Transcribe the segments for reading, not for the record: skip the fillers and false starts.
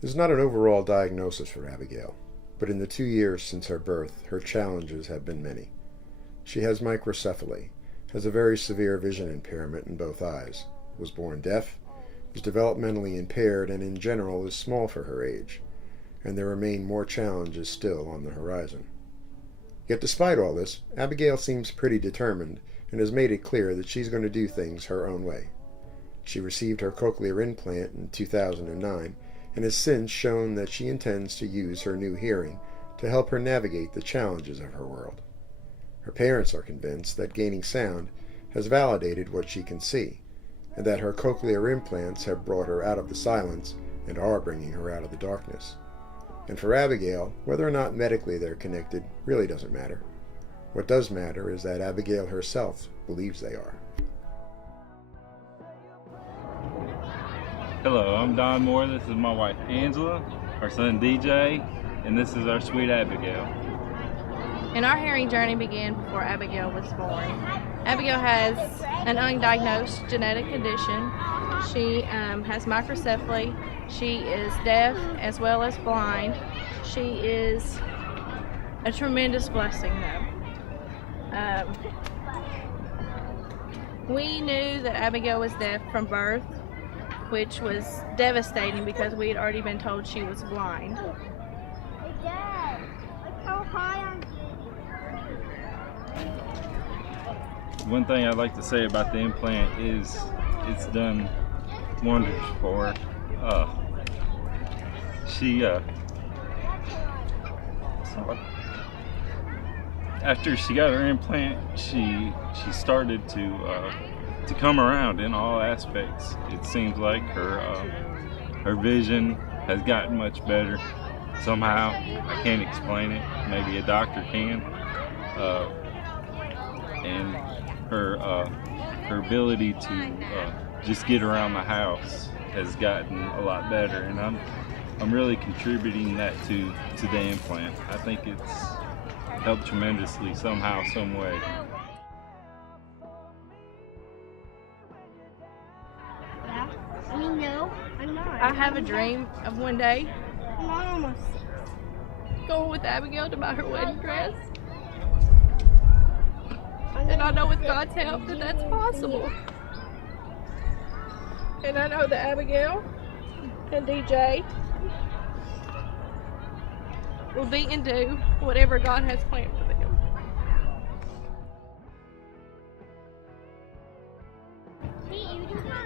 There's not an overall diagnosis for Abigail, but in the 2 years since her birth, her challenges have been many. She has microcephaly, has a very severe vision impairment in both eyes, was born deaf, is developmentally impaired, and in general is small for her age, and there remain more challenges still on the horizon. Yet despite all this, Abigail seems pretty determined and has made it clear that she's going to do things her own way. She received her cochlear implant in 2009 and has since shown that she intends to use her new hearing to help her navigate the challenges of her world. Her parents are convinced that gaining sound has validated what she can see, and that her cochlear implants have brought her out of the silence and are bringing her out of the darkness. And for Abigail, whether or not medically they're connected really doesn't matter. What does matter is that Abigail herself believes they are. Hello, I'm Don Moore. This is my wife Angela, our son DJ, and this is our sweet Abigail. And our hearing journey began before Abigail was born. Abigail has an undiagnosed genetic condition. She has microcephaly. She is deaf as well as blind. She is a tremendous blessing, though. We knew that Abigail was deaf from birth, which was devastating because we had already been told she was blind. One thing I'd like to say about the implant is it's done wonders for her. After she got her implant, she started to come around in all aspects. It seems like her vision has gotten much better somehow. I can't explain it. Maybe a doctor can. And her ability to just get around the house has gotten a lot better, and I'm really contributing that to the implant. I think it's helped tremendously somehow, some way. I have a dream of one day going with Abigail to buy her wedding dress. And I know with God's help that that's possible. And I know that Abigail and DJ will be and do whatever God has planned for them.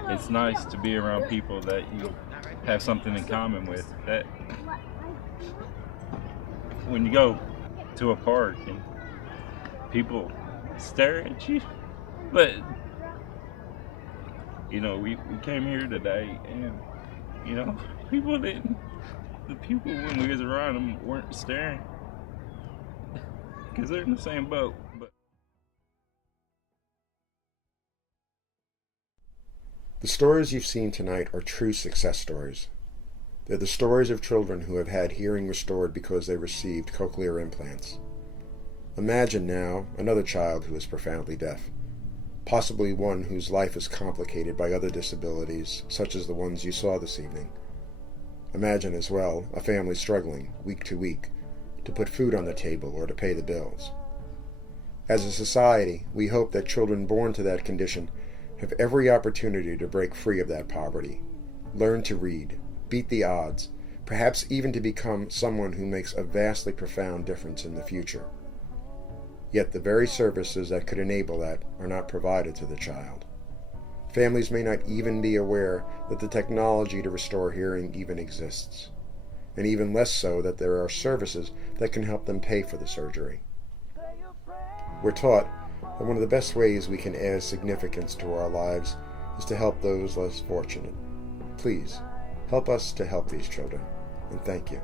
It's nice to be around people that you have something in common with. That when you go to a park and people stare at you, but we came here today and the people when we was around them weren't staring because they're in the same boat. But The stories you've seen tonight are true success stories. They're the stories of children who have had hearing restored because they received cochlear implants. Imagine now another child who is profoundly deaf, possibly one whose life is complicated by other disabilities, such as the ones you saw this evening. Imagine as well a family struggling, week to week, to put food on the table or to pay the bills. As a society, we hope that children born to that condition have every opportunity to break free of that poverty, learn to read, beat the odds, perhaps even to become someone who makes a vastly profound difference in the future. Yet the very services that could enable that are not provided to the child. Families may not even be aware that the technology to restore hearing even exists, and even less so that there are services that can help them pay for the surgery. We're taught that one of the best ways we can add significance to our lives is to help those less fortunate. Please, help us to help these children, and thank you.